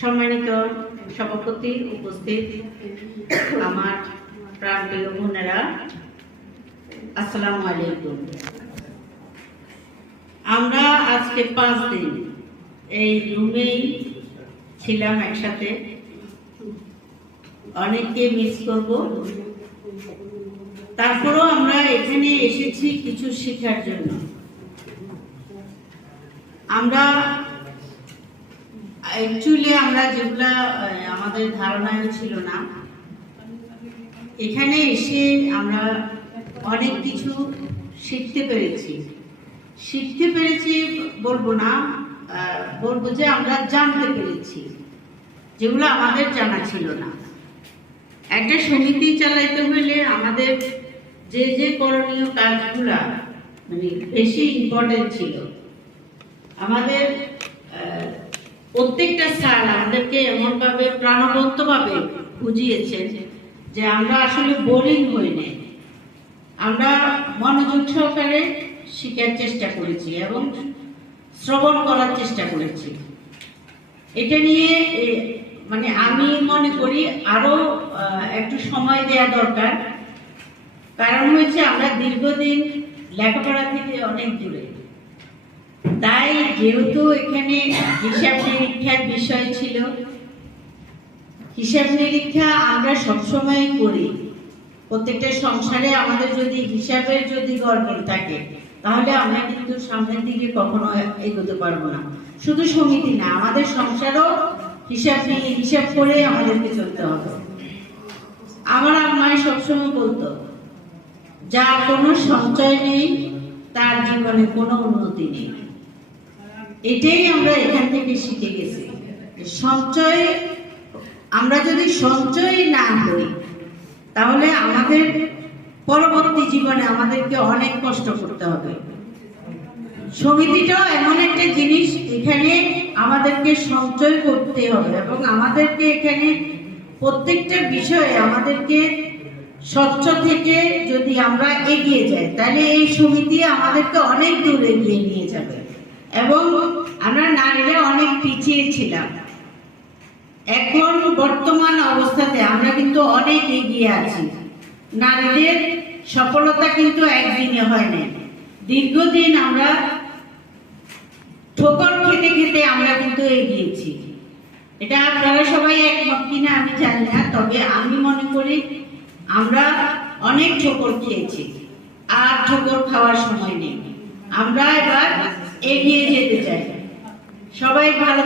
সম্মানিত সভাপতি, উপস্থিত আমার প্রাণপ্রিয় বোনেরা, আসসালামু আলাইকুম। আমরা আজকে 5 দিন এই রুমেই ছিলাম একসাথে। অনেককে মিস করব, তারপরেও আমরা এখানে এসেছি কিছু শেখার জন্য। আমরা যেগুলা আমাদের ধারণায় ছিল না, এখানে এসে আমরা অনেক কিছু শিখতে পেরেছি বলবো না, বলবো যে আমরা জানতে পেরেছি যেগুলো আমাদের জানা ছিল না। একটা সমিতি চালাইতে হলে আমাদের যে করণীয় কাজগুলা মানে বেশি ইম্পর্টেন্ট ছিল। আমাদের প্রত্যেকটা স্যার আমাদেরকে এমনভাবে প্রাণবন্তভাবে বুঝিয়েছেন যে আমরা আসলে বোরিং হইনি। আমরা মনোযোগ সহকারে শিখার চেষ্টা করেছি এবং শ্রবণ করার চেষ্টা করেছি। এটা নিয়ে মানে আমি মনে করি আরো একটু সময় দেওয়া দরকার। কারণ হচ্ছে আমরা দীর্ঘদিন লেখাপড়া থেকে অনেক দূরে, তাই যেহেতু এখানে হিসাব নিরীক্ষার বিষয় ছিল, হিসাব নিরীক্ষা আমরা সবসময় করি। প্রত্যেকটা সংসারে আমাদের যদি হিসাবের গড়বড় থাকে, তাহলে আমরা কিন্তু সামনের দিকে কখনো এগোতে পারবো না। শুধু সমিতি না, আমাদের সংসারও হিসাব করে আমাদেরকে চলতে হবে। আমার আম্মাই সবসময় বলতো, যার কোনো সঞ্চয় নেই তার জীবনে কোনো উন্নতি নেই। এটাই আমরা এখান থেকে শিখে গেছি। আমরা যদি সঞ্চয় না করি, তাহলে আমাদের পরবর্তী জীবনে আমাদেরকে অনেক কষ্ট করতে হবে। সমিতিটাও এমন একটা জিনিস, এখানে আমাদেরকে সঞ্চয় করতে হবে এবং আমাদেরকে এখানে প্রত্যেকটা বিষয়ে আমাদেরকে স্বচ্ছ থেকে যদি আমরা এগিয়ে যাই, তাহলে এই সমিতি আমাদেরকে অনেক দূর এগিয়ে নিয়ে যাবে। এবং আমরা নারীরা অনেক পিছিয়ে ছিলাম, এখন বর্তমান অবস্থাতে আমরা কিন্তু অনেক এগিয়ে আছি। নারীদের সফলতা কিন্তু একদিনে হয় না, দীর্ঘদিন আমরা ঠোকর খেতে আমরা কিন্তু এগিয়েছি। এটা আপনারা সবাই একমত কিনা আমি জানি না, তবে আমি মনে করি আমরা অনেক ঠোকর খেয়েছি, আর ঠোকর খাওয়ার সময় নেই। আমরা এবার এগিয়ে যেতে চাই। সবাই ভালো